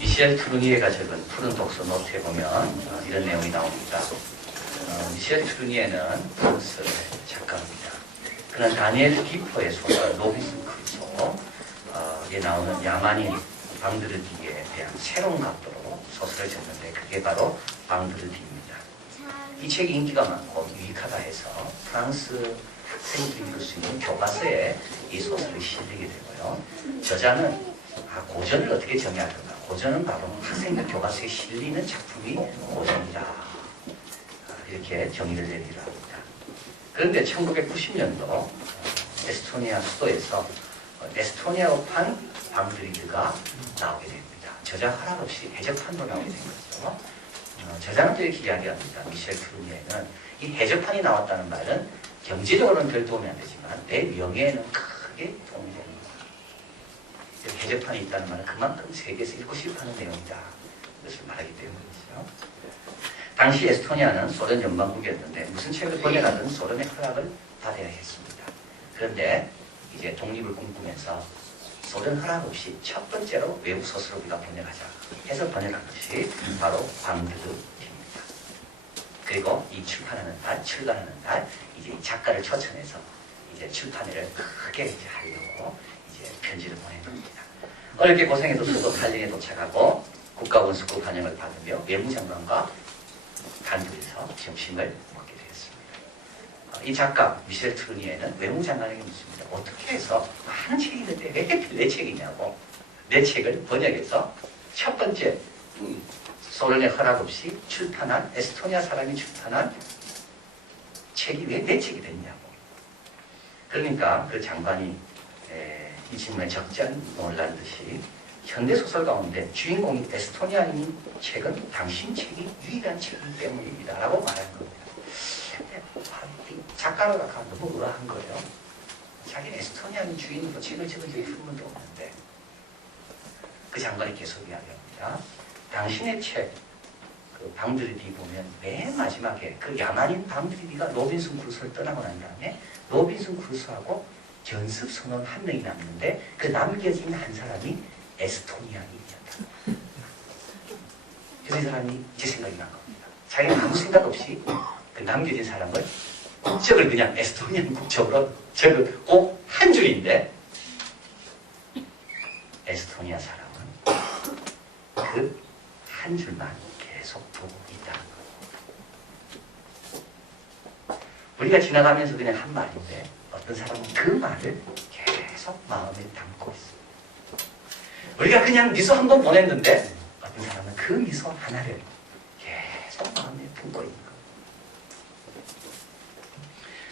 미셸 트루니에가 적은 푸른 독서 노트에 보면 이런 내용이 나옵니다. 미셸 트루니에는 프랑스 작가입니다. 그는 다니엘 디포의 소설 로빈슨 크루소에 나오는 야만인 방드르디에 대한 새로운 각도로 소설을 적는데 그게 바로 방드르디입니다. 이 책이 인기가 많고 유익하다 해서 프랑스 학생들이 읽을 수 있는 교과서에 이 소설이 실리게 되고요. 저자는 고전을 어떻게 정의하던가? 고전은 바로 학생들 교과서에 실리는 작품이 고전이다. 이렇게 정의를 내리기로 합니다. 그런데 1990년도 에스토니아 수도에서 에스토니아어판 방드리드가 나오게 됩니다. 저자 허락 없이 해적판으로 나오게 된 거죠. 저자는 또 이렇게 이야기합니다. 미셸 트루니에는 이 해적판이 나왔다는 말은 경제적으로는 별 도움이 안 되지만 내 명예에는 크게 도움이 됩니다. 해적판이 있다는 말은 그만큼 세계에서 읽고 싶어하는 내용이다. 이것을 말하기 때문이죠. 당시 에스토니아는 소련 연방국이었는데 무슨 책을 번역하든 소련의 허락을 받아야 했습니다. 그런데 이제 독립을 꿈꾸면서 소련 허락 없이 첫 번째로 외국 소설을 우리가 번역하자 해서 번역한 것이 바로 방드르디입니다. 그리고 이 출판하는 날, 출간하는 날, 이제 이 작가를 초청해서 이제 출판회를 크게 이제 하려고 이제 편지를 보내줍니다. 어렵게 고생해서 수도 탈린에 도착하고 국가원수급 환영을 받으며 외무장관과 단둘이서 점심을 먹게 되었습니다. 이 작가 미셸 트루니에는 외무장관에게 묻습니다. 어떻게 해서 많은 책이 있는데 왜 하필 내 책이냐고. 내 책을 번역해서 첫 번째 소련의 허락 없이 출판한 에스토니아 사람이 출판한 책이 왜 내 책이 됐냐고. 그러니까 그 장관이 이 질문에 적잖 놀란 듯이 현대소설 가운데 주인공이 에스토니아인 책은 당신 책이 유일한 책이기 때문입니다. 라고 말한 겁니다. 작가가 너무 의아한 거예요. 자기는 에스토니아인 주인으로 책을 적은 적이 한 번도 없는데 그 장관이 계속 이야기합니다. 당신의 책, 그 방드리디 보면 맨 마지막에 그 야만인 방드리디가 로빈슨 크루소를 떠나고 난 다음에 로빈슨 크루소하고 견습 선원 한 명이 남는데 그 남겨진 한 사람이 에스토니아인이었다. 그래서 이 사람이 제 생각이 난 겁니다. 자기는 아무 생각 없이 그 남겨진 사람을 국적을 그냥 에스토니안 국적으로 적고 한 줄인데 에스토니아 사람은 그 한 줄만 계속 보고 있다는 거예요. 우리가 지나가면서 그냥 한 말인데 어떤 사람은 그 말을 계속 마음에 담고 있습니다. 우리가 그냥 미소 한 번 보냈는데 어떤 사람은 그 미소 하나를 계속 마음에 품고 있는 거예요.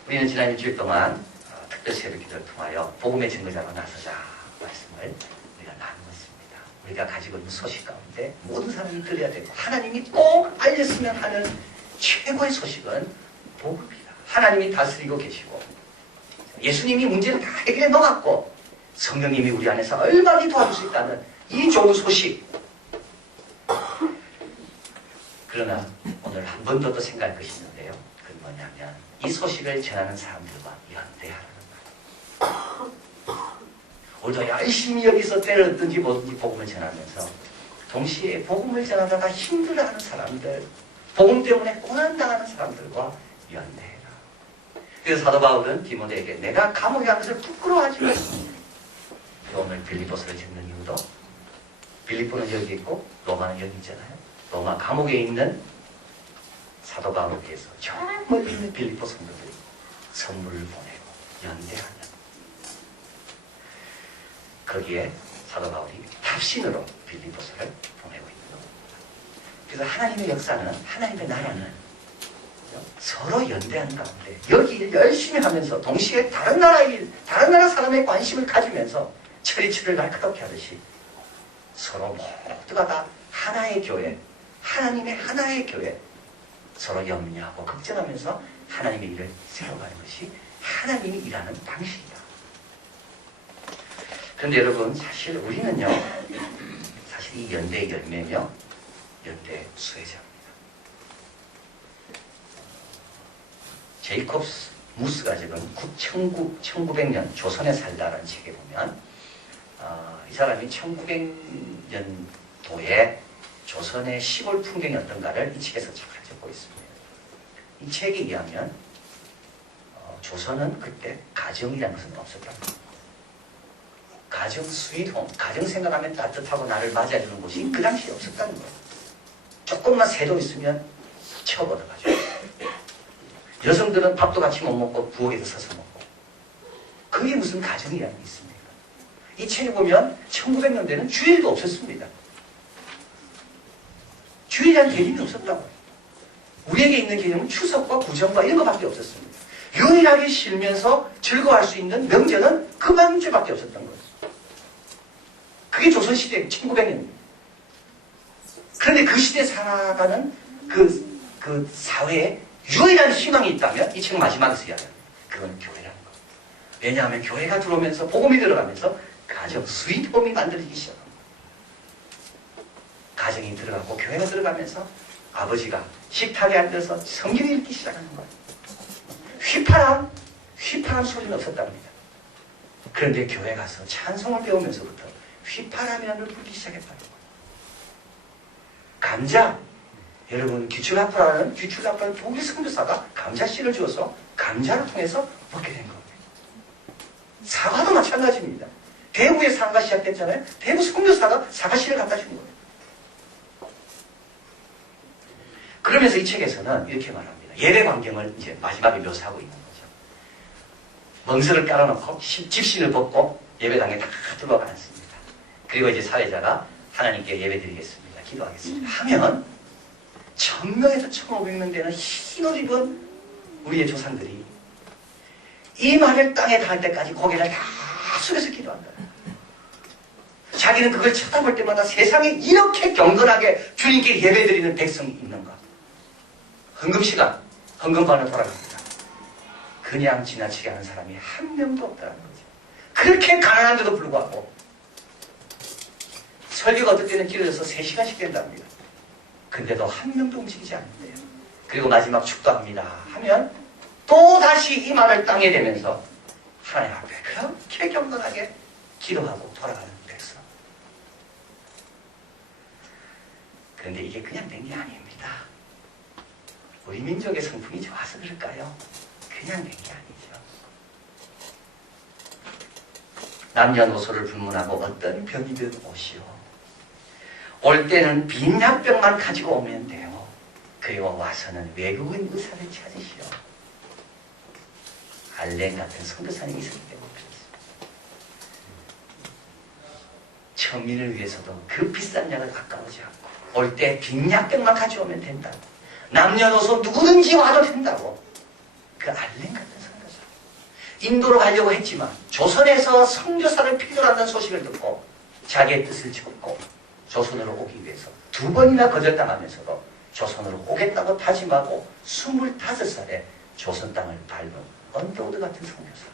우리는 지난 일주일 동안 특별 새벽 기도를 통하여 복음의 증거자로 나서자 말씀을 우리가 나누었습니다. 우리가 가지고 있는 소식 가운데 모든 사람이 들어야 되고 하나님이 꼭 알렸으면 하는 최고의 소식은 복음이다. 하나님이 다스리고 계시고 예수님이 문제를 다 해결해 놓았고 성령님이 우리 안에서 얼마나 도와줄 수 있다는 이 좋은 소식. 그러나 오늘 한 번 더 생각할 것이 있는데요. 그건 뭐냐면 이 소식을 전하는 사람들과 연대하라는 거예요. 우리도 열심히 여기서 때를 든지 뭐든지 복음을 전하면서 동시에 복음을 전하다가 힘들어하는 사람들, 복음 때문에 고난당하는 사람들과 연대해라. 그래서 사도 바울은 디모데에게 내가 감옥에 간 것을 부끄러워하지 마. 오늘 빌립보서를 적는 이유도 빌립보는 여기 있고 로마는 여기 있잖아요. 로마 감옥에 있는 사도 바울에 비해서 저 멀리 있는 빌립보 성도들이 선물을 보내고 연대하는 거기에 사도 바울이 답신으로 빌립보서를 보내고 있는 겁니다. 그래서 하나님의 역사는 하나님의 나라는 서로 연대하는 가운데 여기 일 열심히 하면서 동시에 다른 나라 일, 다른 나라 사람의 관심을 가지면서 처리치를 날카롭게 하듯이 서로 모두가 다 하나의 교회, 하나님의 하나의 교회 서로 염려하고 걱정하면서 하나님의 일을 세워가는 것이 하나님이 일하는 방식이다. 그런데 여러분 사실 우리는요, 사실 이 연대의 열매며 연대 수혜자입니다. 제이콥스 무스가 지금 1900년 조선에 살다라는 책에 보면 이 사람이 1900년도에 조선의 시골 풍경이 어떤가를 이 책에서 잘 적고 있습니다. 이 책에 의하면 조선은 그때 가정이라는 것은 없었답니다. 가정 스윗홈, 가정 생각하면 따뜻하고 나를 맞아주는 곳이 그 당시에 없었다는 거예요. 조금만 새도 있으면 쳐버려가지고 여성들은 밥도 같이 못 먹고 부엌에서 서서 먹고 그게 무슨 가정이라는 게 있습니까? 이 책에 보면 1900년대는 주일도 없었습니다. 주일이라는 개념이 없었다고요. 우리에게 있는 개념은 추석과 구정과 이런 것밖에 없었습니다. 유일하게 쉬면서 즐거워할 수 있는 명절은 그만 주밖에 없었던 거예요. 그게 조선시대 1900년입니다. 그런데 그 시대에 살아가는 그 사회에 유일한 희망이 있다면 이 책 마지막에서 이야기합니다. 그건 교회라는 거예요. 왜냐하면 교회가 들어오면서 복음이 들어가면서 가정 스윗홈이 만들어지기 시작합니다. 가정이 들어가고 교회가 들어가면서 아버지가 식탁에 앉아서 성경 읽기 시작하는 거예요. 휘파람 소리는 없었답니다. 그런데 교회 가서 찬송을 배우면서부터 휘파람이라는 걸 불기 시작했다는 거예요. 감자, 여러분 규출나프라는 독일 선교사가 감자씨를 주어서 감자를 통해서 먹게 된 겁니다. 사과도 마찬가지입니다. 대구에 사과가 시작됐잖아요. 대구 선교사가 사과씨를 갖다 준 거예요. 그러면서 이 책에서는 이렇게 말합니다. 예배 광경을 이제 마지막에 묘사하고 있는 거죠. 멍석을 깔아놓고 집신을 벗고 예배당에 다 들어가 앉습니다. 그리고 이제 사회자가 하나님께 예배드리겠습니다. 기도하겠습니다. 하면 1000명에서 1500명 되는 흰옷 입은 우리의 조상들이 이 말을 땅에 닿을 때까지 고개를 다 숙여서 기도한다. 자기는 그걸 쳐다볼 때마다 세상에 이렇게 경건하게 주님께 예배드리는 백성이 있는가. 헌금시간, 헌금반을 돌아갑니다. 그냥 지나치게 하는 사람이 한 명도 없다는 거죠. 그렇게 가난한데도 불구하고 설교가 어떨 때는 길어져서 3시간씩 된답니다. 근데도 한 명도 움직이지 않는데요. 그리고 마지막 축도합니다 하면 또다시 이 말을 땅에 대면서 하나님 앞에 그렇게 경건하게 기도하고 돌아가는 백성. 그런데 이게 그냥 된 게 아닙니다. 우리 민족의 성품이 좋아서 그럴까요? 그냥 된 게 아니죠. 남녀노소를 불문하고 어떤 병이든 오시오. 올 때는 빈 약병만 가지고 오면 돼요. 그리고 와서는 외국인 의사를 찾으시오. 알렌 같은 선교사님이 있었기 때문에 그렇습니다. 천민을 위해서도 그 비싼 약을 아까우지 않고 올 때 빈 약병만 가져오면 된다고. 남녀노소 누구든지 와도 된다고. 그 알렌 같은 선교사. 인도로 가려고 했지만 조선에서 선교사를 필요로 한다는 소식을 듣고 자기의 뜻을 접고 조선으로 오기 위해서 2번이나 거절당하면서도 조선으로 오겠다고 다짐하고 25살에 조선 땅을 밟은 언더우드 같은 선교사.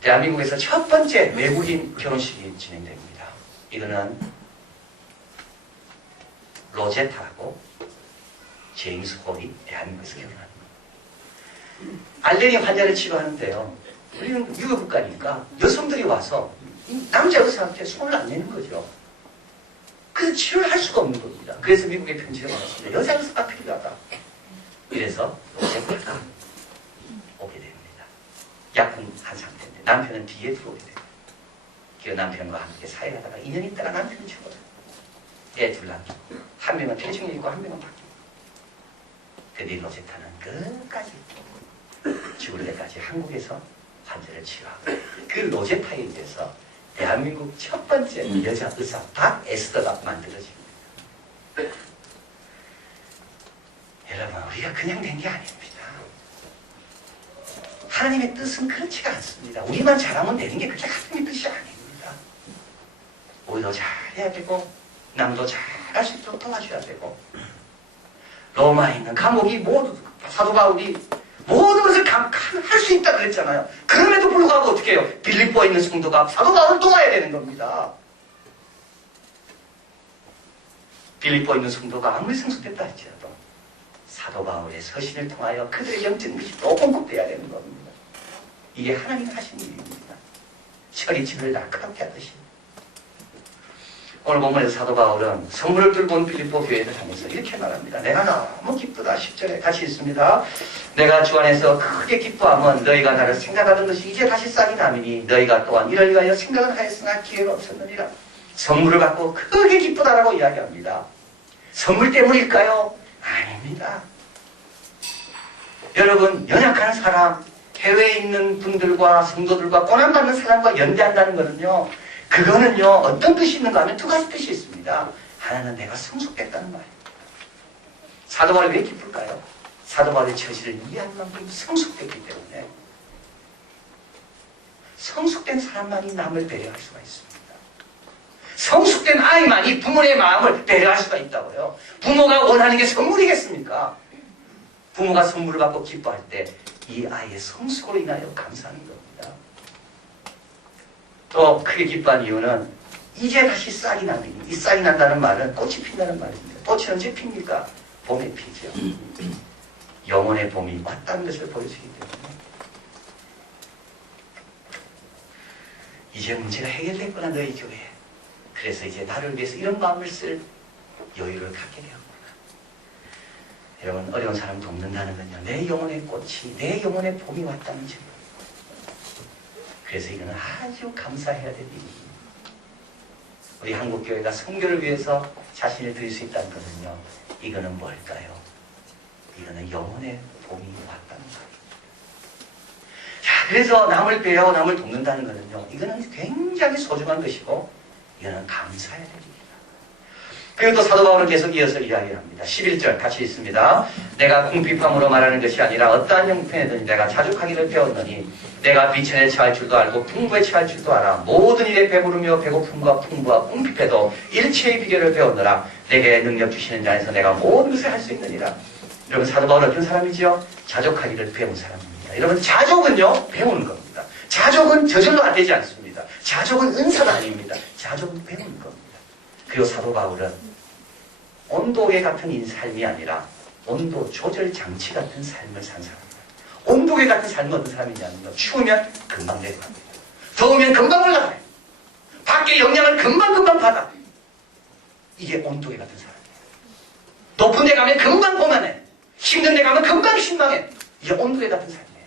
대한민국에서 첫 번째 외국인 결혼식이 진행됩니다. 이거는 로제타하고 제임스 홀이 대한민국에서 결혼합니다. 알렌이 환자를 치료하는데요. 우리는 유교 국가니까 여성들이 와서 남자 의사한테 손을 안 내는 거죠. 그래서 치료를 할 수가 없는 겁니다. 그래서 미국에 편지를 받았습니다. 여자 의사가 필요하다. 이래서 로제타가 오게 됩니다. 약혼한 상태인데 남편은 뒤에 들어오게 됩니다. 그 남편과 함께 사회하다가 2년 있다가 남편이 죽어요. 애 둘 남기고 한 명은 퇴직을 입고 한 명은 바뀌고. 근데 로제타는 끝까지 죽을 때까지 한국에서 환자를 치료하고 그 로제타에 의해서 대한민국 첫 번째 여자 의사 박에스더가 만들어집니다. 여러분, 우리가 그냥 된 게 아닙니다. 하나님의 뜻은 그렇지가 않습니다. 우리만 잘하면 되는 게 그렇게 하나님의 뜻이 아닙니다. 우리도 잘해야 되고 남도 잘할 수 있도록 도와줘야 되고 로마에 있는 감옥이 모두 사도 바울이 모든 것을 할 수 있다 그랬잖아요. 그럼에도 불구하고 어떻게 해요? 빌립보에 있는 성도가 사도 바울을 도와야 되는 겁니다. 빌립보에 있는 성도가 아무리 성숙됐다 할지라도 사도 바울의 서신을 통하여 그들의 영적인 것이 또 공급돼야 되는 겁니다. 이게 하나님 하신 일입니다. 철이 집을 날카롭게 하듯이. 오늘 본문에서 사도 바울은 선물을 들고 온 빌립보 교회를 하면서 이렇게 말합니다. 내가 너무 기쁘다. 10절에 같이 있습니다. 내가 주 안에서 크게 기뻐하면 너희가 나를 생각하던 것이 이제 다시 싹이 나미니 너희가 또한 이를 위하여 생각을 하였으나 기회가 없었느니라. 선물을 받고 크게 기쁘다라고 이야기합니다. 선물 때문일까요? 아닙니다. 여러분, 연약한 사람, 해외에 있는 분들과 성도들과 고난받는 사람과 연대한다는 것은요, 그거는요, 어떤 뜻이 있는가 하면 두 가지 뜻이 있습니다. 하나는 내가 성숙됐다는 말입니다. 사도 바울이 왜 기쁠까요? 사도 바울의 처지를 이해할 만큼 성숙됐기 때문에 성숙된 사람만이 남을 배려할 수가 있습니다. 성숙된 아이만이 부모의 마음을 배려할 수가 있다고요. 부모가 원하는 게 선물이겠습니까? 부모가 선물을 받고 기뻐할 때 이 아이의 성숙으로 인하여 감사하는 겁니다. 또 크게 기뻐한 이유는 이제 다시 싹이 나니, 이 싹이 난다는 말은 꽃이 핀다는 말입니다. 꽃이 언제 핍니까? 봄에 피죠. 영혼의 봄이 왔다는 것을 보여주기 때문에 이제 문제가 해결됐구나 너희 교회. 그래서 이제 나를 위해서 이런 마음을 쓸 여유를 갖게 되었구나. 여러분, 어려운 사람 돕는다는 건요, 내 영혼의 꽃이, 내 영혼의 봄이 왔다는 증거. 그래서 이거는 아주 감사해야 될 일입니다. 우리 한국교회가 선교를 위해서 자신을 드릴 수 있다는 것은요, 이거는 뭘까요? 이거는 영혼의 봄이 왔다는 거예요. 자, 그래서 남을 배려하고 남을 돕는다는 것은요, 이거는 굉장히 소중한 것이고, 이거는 감사해야 될 일입니다. 그리고 또 사도 바울은 계속 이어서 이야기합니다. 11절 같이 있습니다. 내가 궁핍함으로 말하는 것이 아니라 어떠한 형편에든 내가 자족하기를 배웠느니 내가 비천에 처할 줄도 알고 풍부에 처할 줄도 알아. 모든 일에 배부르며 배고픔과 풍부와 궁핍해도 일체의 비결을 배웠노라. 내게 능력 주시는 자에서 내가 모든 것을 할 수 있느니라. 여러분, 사도 바울은 어떤 사람이죠? 자족하기를 배운 사람입니다. 여러분, 자족은요, 배우는 겁니다. 자족은 저절로 안 되지 않습니다. 자족은 은사가 아닙니다. 자족은 배우는 겁니다. 그리고 사도 바울은 온도계 같은 삶이 아니라 온도 조절 장치 같은 삶을 산 사람입니다. 온도계 같은 삶은 어떤 사람이냐면요, 추우면 금방 내려갑니다. 더우면 금방 올라가요. 밖에 영향을 금방 받아. 이게 온도계 같은 사람이에요. 높은 데 가면 금방 고만해. 힘든 데 가면 금방 실망해. 이게 온도계 같은 삶이에요.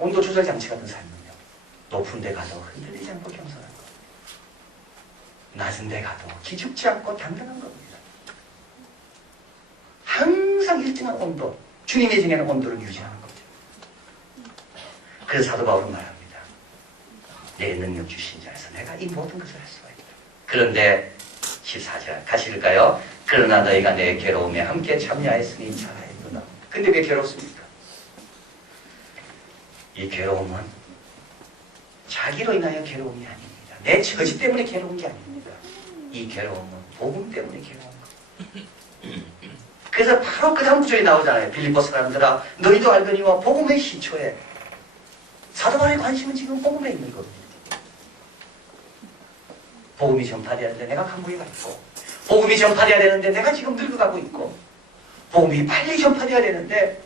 온도 조절 장치 같은 삶은요, 높은 데 가도 흔들리지 않고 겸손한 거, 낮은 데 가도 기죽지 않고 당당한 겁니다. 항상 일정한 온도, 주님의 정하는 온도를 유지하는 거죠. 그래서 사도 바울은 말합니다. 내 능력 주신 자에서 내가 이 모든 것을 할 수가 있다. 그런데 14절 같이 읽을까요? 그러나 너희가 내 괴로움에 함께 참여하였으니 잘하였구나. 근데 왜 괴롭습니까? 이 괴로움은 자기로 인하여 괴로움이 아닙니다. 내 처지 때문에 괴로운 게 아닙니다. 이 괴로움은 복음 때문에 괴로운 겁니다. 그래서 바로 그 다음 구절이 나오잖아요. 빌립보 사람들아, 너희도 알거니와 복음의 시초에, 사도 바울의 관심은 지금 복음에 있는 겁니다. 복음이 전파되어야 되는데 내가 감옥에 가 있고, 복음이 전파되어야 되는데 내가 지금 늙어가고 있고, 복음이 빨리 전파되어야 되는데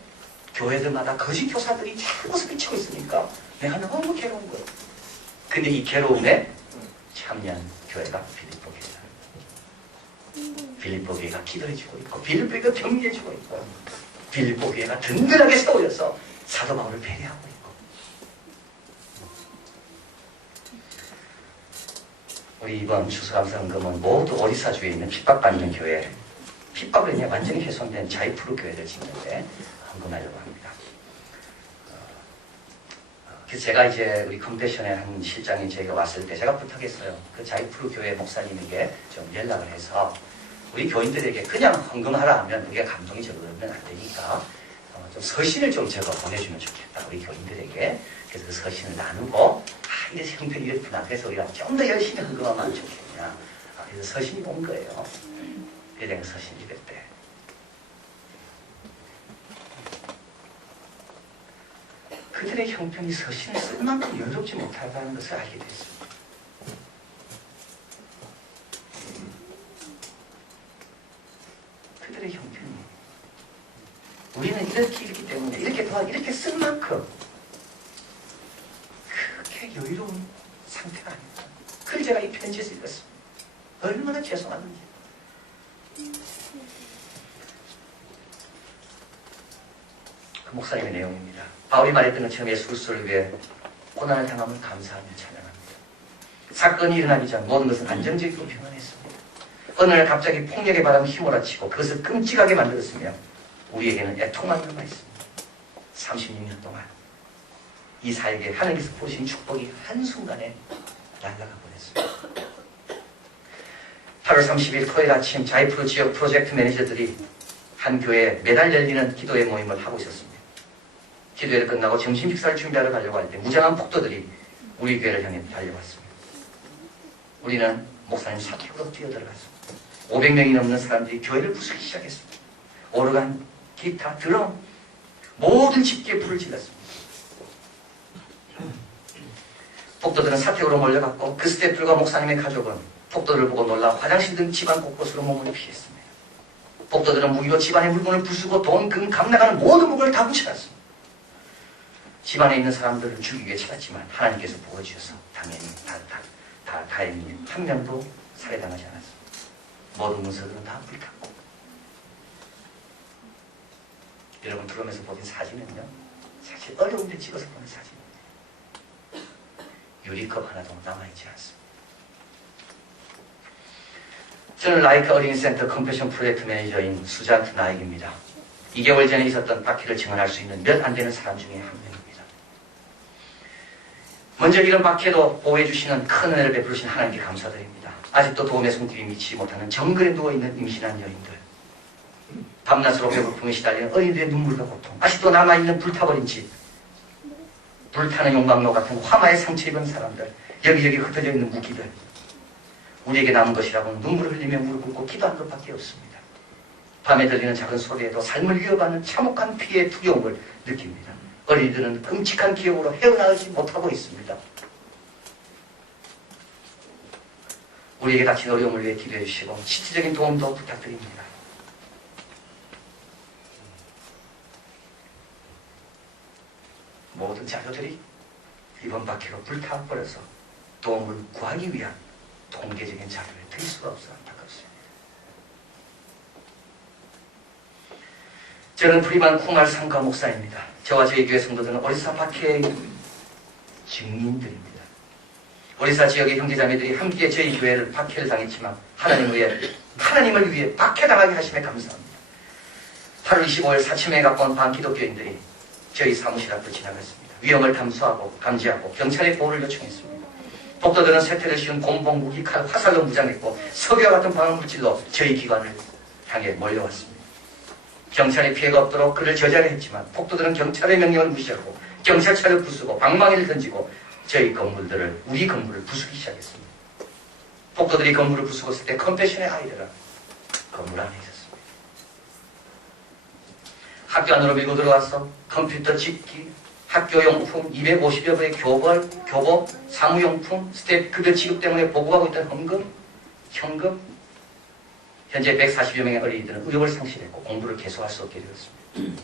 교회들마다 거짓 교사들이 자꾸 스피치고 있으니까 내가 너무 괴로운 거예요. 근데 이 괴로움에 참여한 교회가 빌립보 교회다. 빌립보 교회가 기도해주고 있고, 빌립보 교회가 격려해주고 있고, 빌립보 교회가 든든하게 세워져서 사도 바울을 배려하고 있고. 우리 이번 추수감사헌금은 모두 오리사주에 있는 핍박받는 교회, 핍박으로 인해 완전히 훼손된 자이프루 교회를 짓는데 헌금하려고 합니다. 그래서 제가 이제 우리 컴패션의 한 실장이 저희가 왔을 때 제가 부탁했어요. 그 자이프루 교회 목사님에게 좀 연락을 해서 우리 교인들에게 그냥 헌금하라 하면 우리가 감동이 적으면 안 되니까 좀 서신을 좀 적어 보내주면 좋겠다, 우리 교인들에게. 그래서 그 서신을 나누고, 이래서 형편이 이렇구나, 그래서 우리가 좀 더 열심히 헌금하면 좋겠냐, 그래서 서신이 온 거예요. 그래서 내가 서신 읽었대. 그들의 형편이 서신을 쓸 만큼 여롭지 못하다는 것을 알게 됐습니다. 우리는 이렇게 읽기 때문에 이렇게 쓴 만큼 그렇게 여유로운 상태가 아닙니다. 그걸 제가 이 편지에서 읽었습니다. 얼마나 죄송한지. 그 목사님의 내용입니다. 바울이 말했던 것처럼 예수 그리스도를 위해 고난을 당함을 감사하며 찬양합니다. 사건이 일어나기 전 모든 것은 안정적이고 평안했습니다. 어느 날 갑자기 폭력의 바람이 휘몰아치고 그것을 끔찍하게 만들었으며 우리에게는 애통만 남아있습니다. 36년 동안 이 사에게 하나님께서 보신 축복이 한순간에 날아가 버렸습니다. 8월 30일 토요일 아침 자이프로 지역 프로젝트 매니저들이 한 교회에 매달 열리는 기도회 모임을 하고 있었습니다. 기도회를 끝나고 점심 식사를 준비하러 가려고 할 때 무장한 폭도들이 우리 교회를 향해 달려왔습니다. 우리는 목사님 사택으로 뛰어들어갔습니다. 500명이 넘는 사람들이 교회를 부수기 시작했습니다. 오르간, 기타, 드럼 모든 집기에 불을 질렀습니다. 폭도들은 사택으로 몰려갔고 그 스태프들과 목사님의 가족은 폭도들을 보고 놀라 화장실 등 집안 곳곳으로 몸을 피했습니다. 폭도들은 무기로 집안의 물건을 부수고 돈, 금, 값 나가는 모든 물건을 다 훔쳐갔습니다. 집안에 있는 사람들을 죽이기 위해 찾았지만 하나님께서 보호 주셔서 다행히 한 명도 살해당하지 않았습니다. 모든 문서들은 다 불탔고 여러분 드럼에서 보신 사진은요 사실 어려운데 찍어서 보는 사진입니다. 유리컵 하나도 남아있지 않습니다. 저는 라이카 어린이센터 컴패션 프로젝트 매니저인 수잔트 나익입니다. 2개월 전에 있었던 바퀴를 증언할 수 있는 몇 안 되는 사람 중에 한 명입니다. 먼저 이런 박해도 보호해주시는 큰 은혜를 베푸신 하나님께 감사드립니다. 아직도 도움의 손길이 미치지 못하는 정글에 누워있는 임신한 여인들, 밤낮으로 배고픔에 시달리는 어린이들의 눈물과 고통, 아직도 남아있는 불타버린 집, 불타는 용광로 같은 화마에 상처 입은 사람들, 여기저기 흩어져 있는 무기들, 우리에게 남은 것이라고는 눈물을 흘리며 무릎 꿇고 기도한 것밖에 없습니다. 밤에 들리는 작은 소리에도 삶을 위협하는 참혹한 피해의 두려움을 느낍니다. 어린이들은 끔찍한 기억으로 헤어나오지 못하고 있습니다. 우리에게 닥친 어려움을 위해 기도해 주시고 실질적인 도움도 부탁드립니다. 모든 자료들이 이번 바퀴로 불타버려서 도움을 구하기 위한 통계적인 자료를 들 수가 없어 안타깝습니다. 저는 프리만 쿵알 상가 목사입니다. 저와 저희 교회 성도들은 오리사 박해의 증인들입니다. 오리사 지역의 형제자매들이 함께 저희 교회를 박해를 당했지만 하나님을 위해 박해당하게 하심에 감사합니다. 8월 25일 사침에 가까운 반기독교인들이 저희 사무실 앞을 지나갔습니다. 위험을 감지하고 경찰의 보호를 요청했습니다. 폭도들은 쇠퇴를 씌운 곤봉, 무기, 칼, 화살로 무장했고 석유와 같은 방어물질로 저희 기관을 향해 몰려왔습니다. 경찰이 피해가 없도록 그를 저지하려 했지만 폭도들은 경찰의 명령을 무시하고 경찰차를 부수고 방망이를 던지고 우리 건물을 부수기 시작했습니다. 폭도들이 건물을 부수고 있을 때 컴패션의 아이들은 건물 안에 있었습니다. 학교 안으로 밀고 들어와서 컴퓨터 집기, 학교용품 250여 부의 교복, 사무용품, 스텝 급여 지급 때문에 보고하고 있던 현금, 현재 140여 명의 어린이들은 의욕을 상실했고 공부를 계속할 수 없게 되었습니다.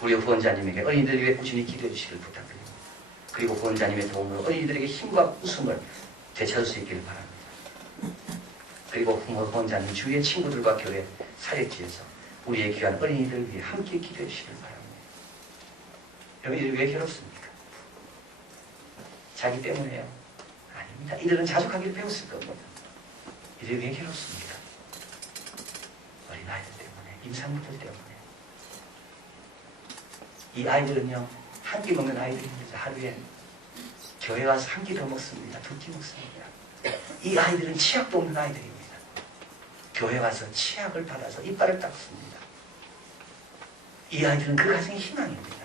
우리 후원자님에게 어린이들 위해 꾸준히 기도해 주시길 부탁드립니다. 그리고 후원자님의 도움으로 어린이들에게 힘과 웃음을 되찾을 수 있기를 바랍니다. 그리고 후원자님 주위의 친구들과 교회 사역지에서 우리의 귀한 어린이들을 위해 함께 기도해 주시길 바랍니다. 여러분, 이들이 왜 괴롭습니까? 자기 때문에요? 아닙니다. 이들은 자족하기를 배웠을 겁니다. 이들이 왜 괴롭습니까? 어린아이들 때문에, 임산부들 때문에. 이 아이들은요, 한 끼 먹는 아이들입니다. 하루에 교회 와서 한 끼 더 먹습니다. 2끼 먹습니다. 이 아이들은 치약도 없는 아이들입니다. 교회 와서 치약을 받아서 이빨을 닦습니다. 이 아이들은 그 가정의 희망입니다.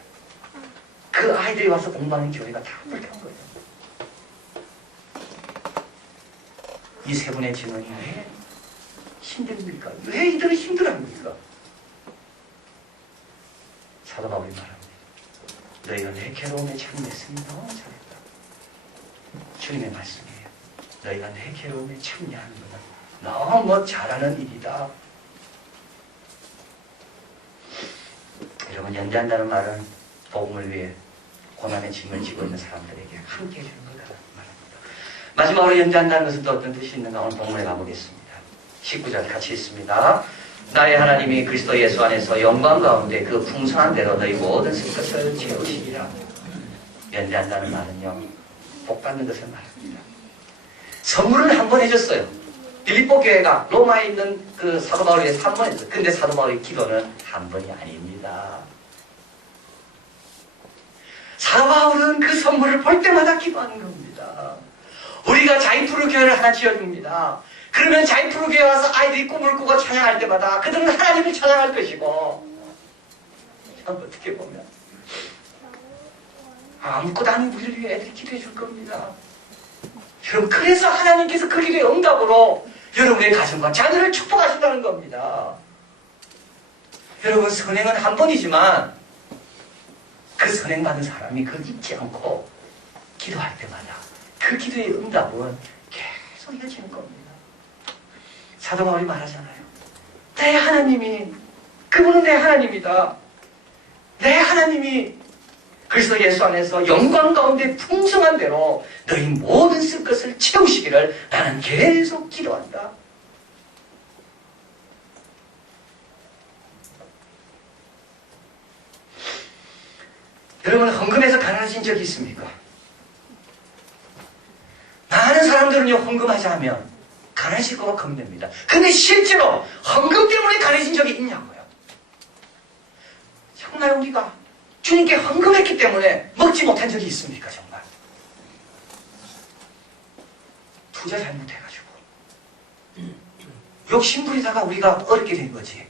그 아이들이 와서 공부하는 교회가 다 불탄 거예요. 이 세 분의 증언이 왜 힘듭니까? 왜 이들은 힘들어합니까? 사도 바울이 말합니다. 너희가 내 괴로움에 참여했으니 너무 잘했다. 주님의 말씀이에요. 너희가 내 괴로움에 참여하는 것은 너무 잘하는 일이다. 여러분, 연대한다는 말은 복음을 위해 고난의 짐을 지고 있는 사람들에게 함께 해주는 거다 말합니다. 마지막으로 연대한다는 것은 또 어떤 뜻이 있는가 오늘 본문에 가보겠습니다. 19절 같이 있습니다. 나의 하나님이 그리스도 예수 안에서 영광 가운데 그 풍성한 대로 너희 모든 쓸 것을 채우시리라. 연대한다는 말은요, 복 받는 것을 말합니다. 선물을 한 번 해줬어요. 빌립보 교회가 로마에 있는 그 사도 바울에 대해서 한 번 했어요. 근데 사도 바울의 기도는 한 번이 아닙니다. 사도 바울은 그 선물을 볼 때마다 기도하는 겁니다. 우리가 자이프루 교회를 하나 지어줍니다. 그러면 자이프루 교회에 와서 아이들이 꿈을 꾸고 찬양할 때마다 그들은 하나님을 찬양할 것이고, 어떻게 보면 아무것도 아닌 우리를 위해 애들이 기도해 줄 겁니다. 여러분, 그래서 하나님께서 그 기도의 응답으로 여러분의 가정과 자녀를 축복하신다는 겁니다. 여러분, 선행은 한 번이지만 그 선행 받은 사람이 그걸 잊지 않고 기도할 때마다 그 기도의 응답은 계속 이어지는 겁니다. 사도 바울이 말하잖아요. 내 하나님이, 그분은 내 하나님이다. 내 하나님이 그리스도 예수 안에서 영광 가운데 풍성한 대로 너희 모든 쓸 것을 채우시기를 나는 계속 기도한다. 여러분, 헌금해서 가난하신 적이 있습니까? 많은 사람들은요, 헌금하자 하면 가난하실 거가 겁냅니다. 근데 실제로 헌금 때문에 가난해진 적이 있냐고요. 정말 우리가 주님께 헌금했기 때문에 먹지 못한 적이 있습니까? 정말 투자 잘못해가지고 욕심부리다가 우리가 어렵게 된 거지.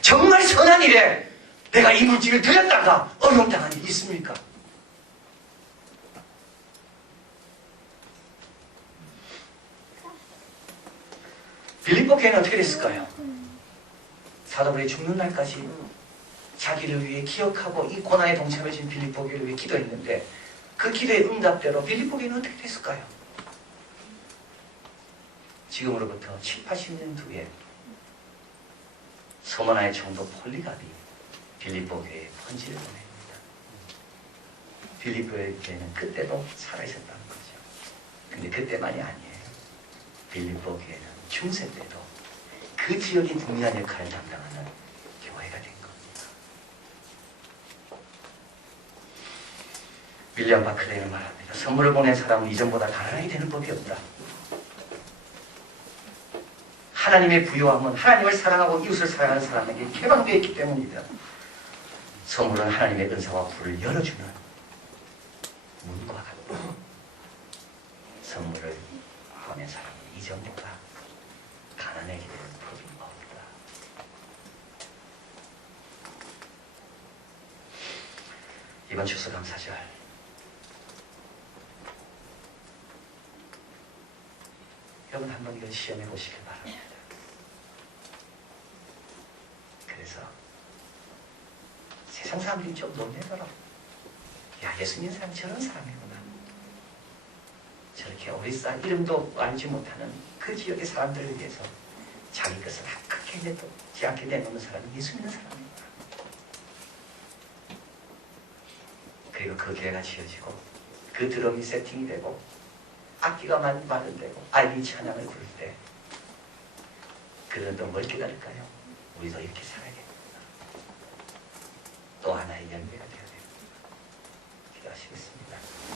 정말 선한 일에 내가 이 물질을 드렸다가 어려움 당한 일이 있습니까? 빌립보 교회는 어떻게 됐을까요? 사도 바울이 죽는 날까지 자기를 위해 기억하고 이 고난에 동참해진 빌립보 교회를 위해 기도했는데 그 기도의 응답대로 빌립보 교회는 어떻게 됐을까요? 지금으로부터 7, 80년 뒤에 서머나의 총독 폴리갑이 빌립보 교회에 편지를 보냅니다. 빌립보 교회는 그때도 살아있었다는 거죠. 근데 그때만이 아니에요. 빌립보 교회는 중세 때도 그 지역의 중요한 역할을 담당하는 교회가 된 겁니다. 윌리엄 바클레이는 말합니다. 선물을 보낸 사람은 이전보다 가난하게 되는 법이 없다. 하나님의 부요함은 하나님을 사랑하고 이웃을 사랑하는 사람에게 개방되어 있기 때문이다. 선물은 하나님의 은사와 불을 열어주는 문과 같다. 선물을 보낸 사람은 이전보다 가난하게 되는 법이 없다. 이번 추수감사절 여러분 한번 이걸 시험해 보시길 바랍니다. 그래서 세상 사람들이 좀 놀래더라. 야, 예수 믿는 사람이 저런 사람이구나. 저렇게 오리사 이름도 알지 못하는 그 지역의 사람들을 위해서 자기 것을 크게 내놓지 않게 내놓는 사람이 예수 믿는 사람이구나. 그리고 그 교회가 지어지고 그 드럼이 세팅이 되고 악기가 마련되고 아이들이 찬양을 부를 때 그들은 또 뭘 깨달을까요? 우리도 이렇게 살아야겠구나. 또 하나의 연대가 되어야 됩니다. 기도하시겠습니다.